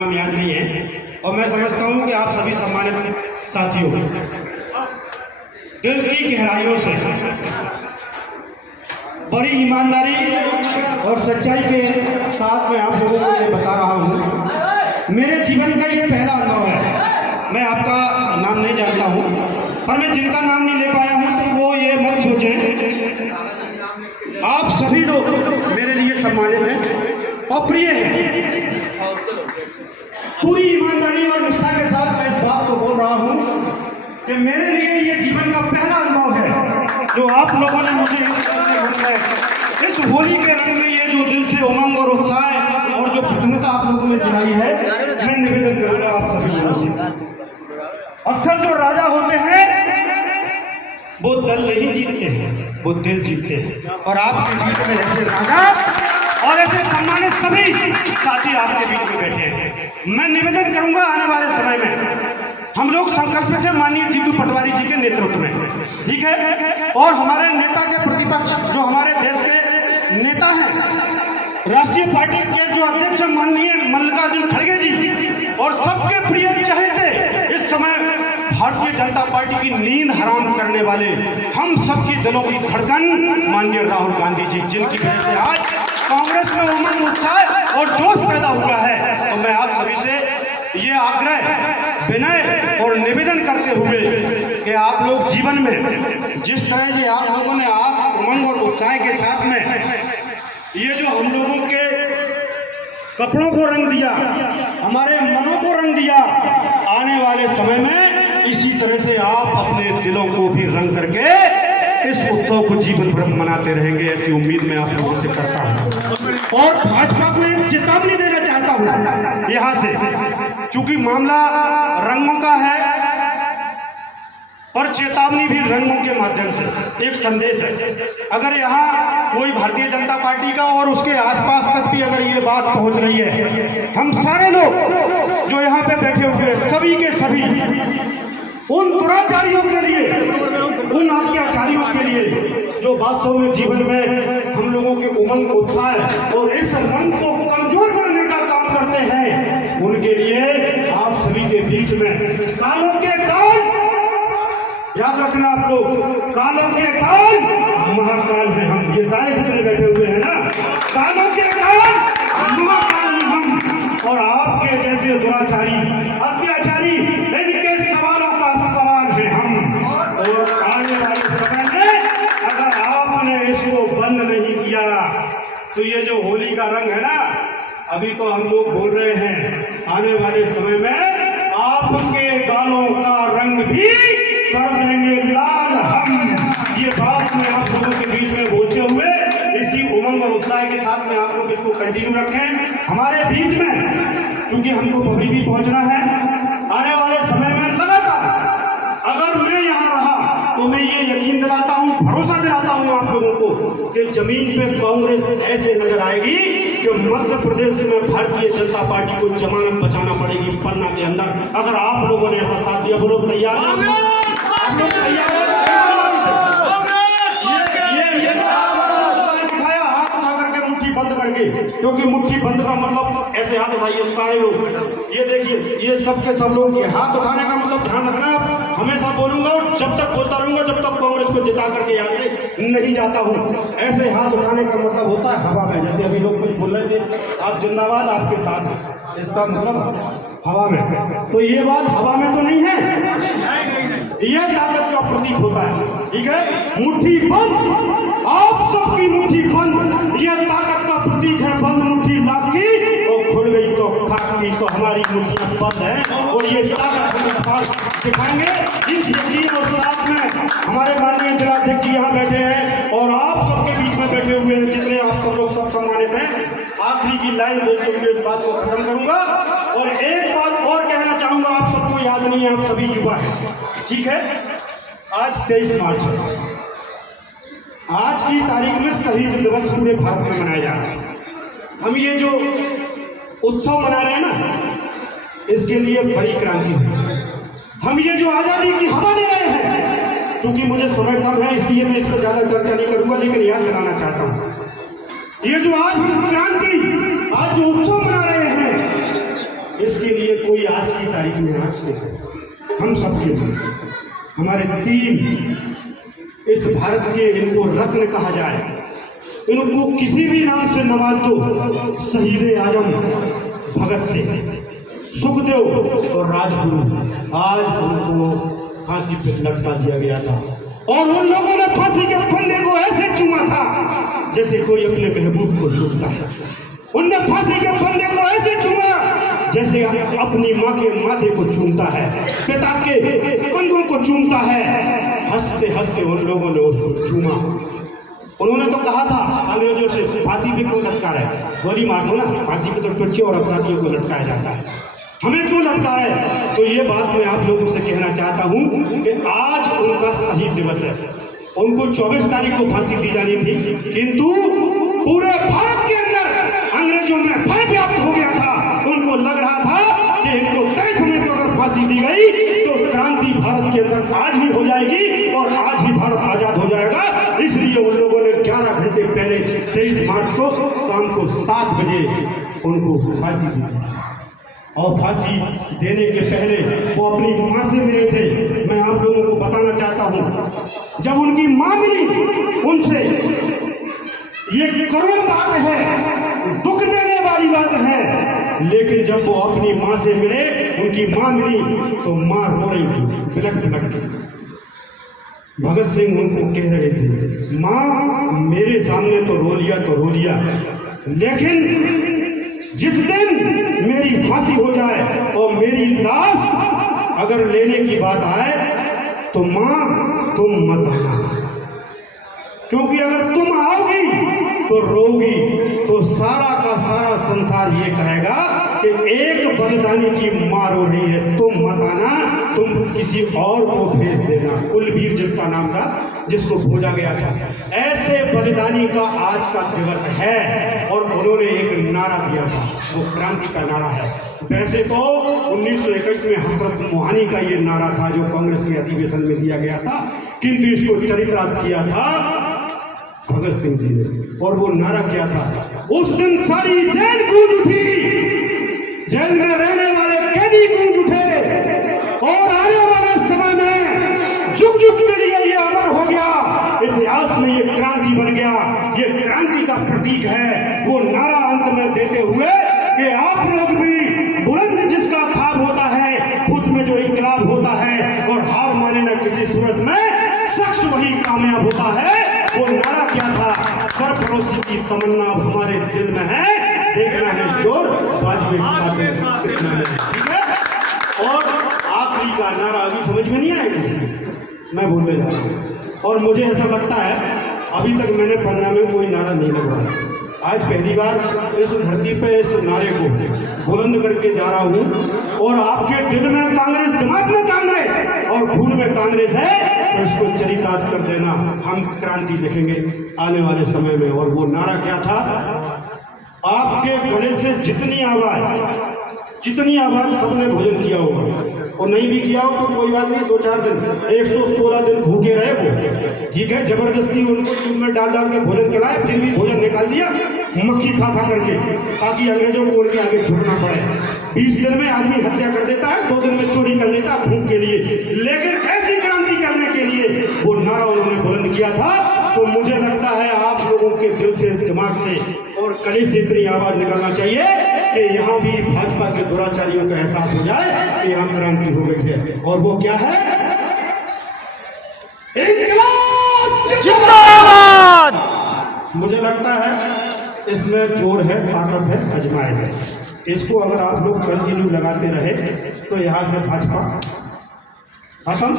याद नहीं है और मैं समझता हूं कि आप सभी सम्मानित साथियों दिल की गहराइयों से बड़ी ईमानदारी और सच्चाई के साथ मैं आप लोगों को ये बता रहा हूं। मेरे जीवन का ये पहला अनुभव है। मैं आपका नाम नहीं जानता हूं, पर मैं जिनका नाम नहीं ले पाया हूं तो वो ये मत सोचें। आप सभी लोग मेरे लिए सम्मानित हैं और प्रिय हैं। पूरी ईमानदारी और निष्ठा के साथ मैं इस बात को बोल रहा हूं कि मेरे लिए ये जीवन का पहला अनुभव है जो आप लोगों ने मुझे इस होली के रंग में ये जो दिल से उमंग और उत्साह और जो प्रसन्नता आप लोगों ने दिलाई है, मैं निवेदन करूंगा आप सभी लोगों से। अक्सर जो राजा होते हैं वो दल नहीं जीतते हैं, वो दिल जीतते हैं। और आपके बीच में ऐसे राजा और ऐसे सम्मानित सभी साथी आपके बीच में बैठे हैं। मैं निवेदन करूंगा आने वाले समय में हम लोग संकल्पित हैं माननीय जीतू पटवारी जी के नेतृत्व में, ठीक है। और हमारे नेता के प्रतिपक्ष जो हमारे देश के नेता हैं, राष्ट्रीय पार्टी के जो अध्यक्ष माननीय मल्लिकार्जुन खड़गे जी और सबके प्रिय चहेते इस समय भारतीय जनता पार्टी की नींद हराम करने वाले हम सबकी दिलों की धड़कन माननीय राहुल गांधी जी, जिनकी वजह से आज कांग्रेस में उमंग उत्साह और जोश पैदा हुआ है। तो मैं आप सभी से ये आग्रह, विनय और निवेदन करते हुए कि आप लोग जीवन में जिस तरह से आप लोगों ने आज उमंग और उत्साह के साथ में ये जो हम लोगों के कपड़ों को रंग दिया, हमारे मनों को रंग दिया, आने वाले समय में इसी तरह से आप अपने दिलों को भी रंग करके इस उत्सव को जीवन भर मनाते रहेंगे, ऐसी उम्मीद मैं आप लोगों से करता हूं। और भाजपा को एक चेतावनी देना चाहता हूं यहां से, क्योंकि मामला रंगों का है और चेतावनी भी रंगों के माध्यम से एक संदेश है। अगर यहाँ कोई भारतीय जनता पार्टी का और उसके आसपास तक भी अगर ये बात पहुंच रही है, हम सारे लोग जो यहाँ पे बैठे हुए सभी के सभी उन दुराचारियों के लिए, उन अत्याचारियों के लिए जो वास्तव में जीवन में हम लोगों के उमंग उत्साह और इस रंग को कमजोर करने का काम करते हैं, उनके लिए आप सभी के बीच में कालों के काल, याद रखना आप लोग, कालों के काल महाकाल हैं हम। ये सारे जितने बैठे हुए हैं ना, कालों के काल महाकाल हैं हम। और आपके जैसे दुराचारी अत्याचारी इनके सवालों का सवाल है हम। और आने वाले समय में अगर आपने इसको बंद नहीं किया तो ये जो होली का रंग है ना, अभी तो हम लोग बोल रहे हैं, आने वाले समय में आपके गालों का रंग भी कर देंगे लाल हम। ये बात मैं आप लोगों के बीच में बोलते हुए इसी उमंग और उत्साह के साथ में आप लोग इसको कंटिन्यू रखें हमारे बीच में, क्योंकि हमको पब्लिक भी पहुंचना है। आने वाले समय में लगातार अगर मैं यहाँ रहा तो मैं ये यकीन दिलाता हूँ, भरोसा दिलाता हूँ आप लोगों को कि जमीन पे कांग्रेस ऐसे नजर आएगी कि मध्य प्रदेश में भारतीय जनता पार्टी को जमानत बचाना पड़ेगी पन्ना के अंदर। अगर आप लोगों ने ऐसा साथ दिया, बोलो तैयार हैं? आप लोग तैयार हैं? दिखाया हाथ उठा करके, मुट्ठी बंद करके, क्योंकि मुट्ठी बंद का मतलब ऐसे हाथ उठाइए सारे लोग। ये देखिए, ये सब के सब लोग ये हाथ उठाने का मतलब ध्यान रखना। आप हमेशा बोलूंगा और जब तक बोलता रहूंगा जब तक कांग्रेस को जिता करके यहाँ से नहीं जाता हूँ। ऐसे हाथ उठाने का मतलब होता है हवा में, जैसे अभी लोग कुछ बोल रहे थे, आप जिंदाबाद आपके साथ हैं, इसका मतलब हवा में। तो ये बात हवा में तो नहीं है, यह ताकत का प्रतीक होता है, ठीक है। मुट्ठी बंद, आप सबकी मुट्ठी बंद, यह ताकत का प्रतीक है। बंद मुट्ठी लाख की और खुल गई तो खाक की, तो हमारी मुट्ठियां बंद है और ये ताकत हम दिखाएंगे। इस यकीन और साथ में हमारे माननीय जिलाध्यक्ष जी यहाँ बैठे हैं और आप सबके बीच में बैठे हुए हैं, जितने आप सब लोग सब सम्मानित हैं। आखिरी की लाइन बोलते हुए इस बात को खत्म करूंगा और एक बात और कहना चाहूंगा। आप सबको याद नहीं है, आप सभी युवा हैं, ठीक है। आज 23 मार्च है। आज की तारीख में शहीद दिवस पूरे भारत में मनाया जा रहा है। हम ये जो उत्सव मना रहे हैं ना, इसके लिए बड़ी क्रांति हुई। हम ये जो आजादी की हवा ले रहे हैं, क्योंकि मुझे समय कम है इसलिए मैं इस पर ज्यादा चर्चा नहीं करूंगा, लेकिन याद दिलाना चाहता हूं, ये जो आज हम क्रांति, आज जो उत्सव मना रहे हैं, इसके लिए कोई आज की तारीख में आज के हम सबके लिए हमारे 3 इस भारत के, इनको रत्न कहा जाए, इनको किसी भी नाम से नवाज दो, शहीद आजम भगत सिंह, सुखदेव और राजगुरु, आज उनको फांसी पे लटका दिया गया था। और उन लोगों ने फांसी के फंदे को ऐसे चूमा था जैसे कोई अपने महबूब को चूमता है। उनने फांसी के फंदे को ऐसे चूमा जैसे अपनी माँ के माथे को चूमता है, पिता के कंधों को चूमता है। हंसते हंसते उन लोगों ने उसको चूमा। उन्होंने तो कहा था अंग्रेजों से, फांसी पे क्यों लटका रहे, गोली मार दो ना, फांसी पे तो टुच्चे और अपराधियों को लटकाया जाता है, हमें क्यों लटका रहे। तो ये बात मैं आप लोगों से कहना चाहता हूँ कि आज उनका शहीद दिवस है। उनको 24 तारीख को फांसी दी जानी थी, किंतु पूरे भारत के अंदर अंग्रेजों में भय व्याप्त हो गया था। उनको लग रहा था कि इनको तय समय पर अगर फांसी दी गई तो क्रांति भारत के अंदर आज ही हो जाएगी और आज ही भारत आजाद हो जाएगा। इसलिए उन लोगों ने 11 घंटे पहले 23 मार्च को शाम को 7 बजे उनको फांसी दी थी। और फांसी देने के पहले वो अपनी माँ से मिले थे। मैं आप लोगों को बताना चाहता हूँ, जब उनकी माँ मिली उनसे, ये करुण बात है, दुख देने वाली बात है, लेकिन जब वो अपनी माँ से मिले, उनकी माँ मिली तो माँ रो रही थी, बिलख बिलख के। भगत सिंह उनको कह रहे थे, माँ मेरे सामने तो रो लिया, लेकिन जिस दिन मेरी फांसी हो जाए और मेरी लाश अगर लेने की बात आए तो माँ तुम मत आना, क्योंकि अगर तुम आओगी तो रोगी तो सारा का सारा संसार ये कहेगा कि एक बलिदानी की माँ रो रही है, तुम मत आना, तुम किसी और को भेज देना। कुलवीर जिसका नाम था, जिसको खोजा गया था, ऐसे बलिदानी का आज का दिवस है। और उन्होंने एक नारा दिया था, वो क्रांति का नारा है। वैसे तो 1921 में हजरत मोहानी का ये नारा था जो कांग्रेस के अधिवेशन में दिया गया था, किंतु इसको चरितार्थ किया था भगत सिंह जी ने। और वो नारा क्या था, उस दिन सारी जेल गूंज उठी, जेल में रहने वाले कैदी गूंज उठे और आने वाले समय में जुग जुग के लिए ये अमर हो गया, इतिहास में ये क्रांति बन गया, ये क्रांति का प्रतीक है। वो नारा अंत में देते हुए कि आप लोग भी बुलंद जिसका ख्वाब होता है, खुद में जो इनकलाब होता है और हार माने न किसी सूरत में, शख्स वही कामयाब होता है। वो नारा क्या था, सरफरोशी की तमन्ना हमारे दिल में है, देखना है जोर बाजू खाते कितना है, ठीक है। और आखिरी का नारा अभी समझ में नहीं आया किसी को, मैं बोलने जा रहा हूँ। और मुझे ऐसा लगता है अभी तक मैंने पन्ना में कोई नारा नहीं लगवाया, आज पहली बार इस धरती पे इस नारे को बुलंद करके जा रहा हूँ। और आपके दिल में कांग्रेस, दिमाग में कांग्रेस और खून में कांग्रेस है, तो इसको चरितार्थ कर देना, हम क्रांति लिखेंगे आने वाले समय में। और वो नारा क्या था, आपके गले से जितनी आवाज सबने भोजन किया होगा, और नहीं भी किया हो तो कोई बात नहीं, 2-4 दिन 116 दिन भूखे रहे वो, ठीक है, जबरदस्ती उनको ट्यूब में डाल के भोजन खिलाए, फिर भी भोजन निकाल दिया मक्खी खा करके, ताकि अंग्रेजों को उनके आगे झुकना पड़े। 20 दिन में आदमी हत्या कर देता है, 2 दिन में चोरी कर लेता है भूख के लिए, लेकिन ऐसी क्रांति करने के लिए वो नारा उन्होंने बुलंद किया था। तो मुझे लगता है आप लोगों के दिल से, दिमाग से और कले से इतनी आवाज निकलना चाहिए कि यहाँ भी भाजपा के दुराचारियों का एहसास हो जाए कि यहाँ क्रांति हो गई है। और वो क्या है, इंकलाब जिंदाबाद। मुझे लगता है इसमें जोर है, ताकत है, आजमाइश है। इसको अगर आप लोग कंटिन्यू लगाते रहे तो यहाँ से भाजपा खत्म